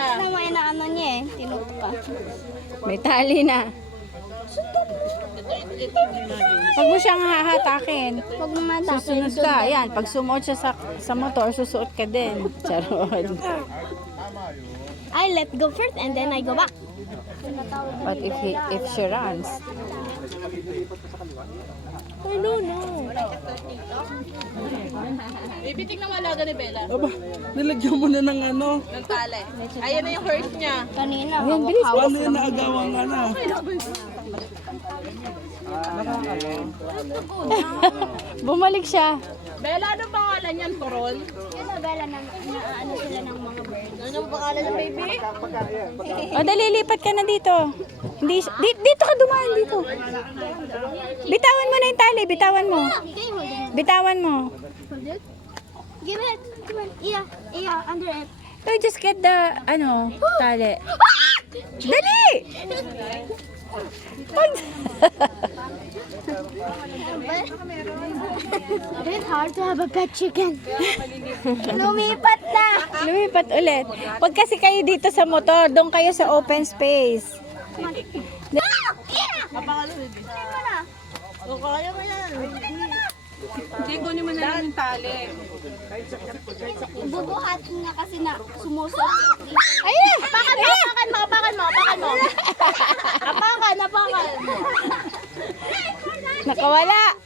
Bella. Naman na ano niya eh. Tinut pa. May tali na. Huwag mo siyang hahatakin. Huwag mo matakin. Susunod ka. Ayan, pag sumuot siya sa motor, susuot ka din. Charot. I let go first and then I go back. But if she runs, I don't know. Ibitik na malaga ni Bella. Aba, nilagyan mo na ng ano. Ng tali. Ayan na yung horse niya. Kanina, ayan, bilis. Paano yung naagawan ka na? Bumalik siya. Bella, ano pangalan yan? Coron? Yung nabela na ano sila ng mga birds. Ano ang pangalan ng baby? O, dali, lipat ka na dito. Hindi, dito ka dumaan, dito. Bitawan mo na yung tali, bitawan mo. Okay, hold it. Bitawan mo. Hold it. Give it. Come on. Yeah, under it. So, just get the, tali. Dali! It's hard to have a pet chicken. Lumipat na. Lumipat ulit. Huwag kasi kayo dito sa motor. Doon kayo sa open space. Kapangalan ni Bella. Tingnan mo na. O, kaya mo yan. Hindi, kunin mo na lang yung tali. Bubuhat nga kasi na sumusot. Ayan! Apakan mo, apakan mo, apakan mo, apakan mo. Apakan. Nakawala!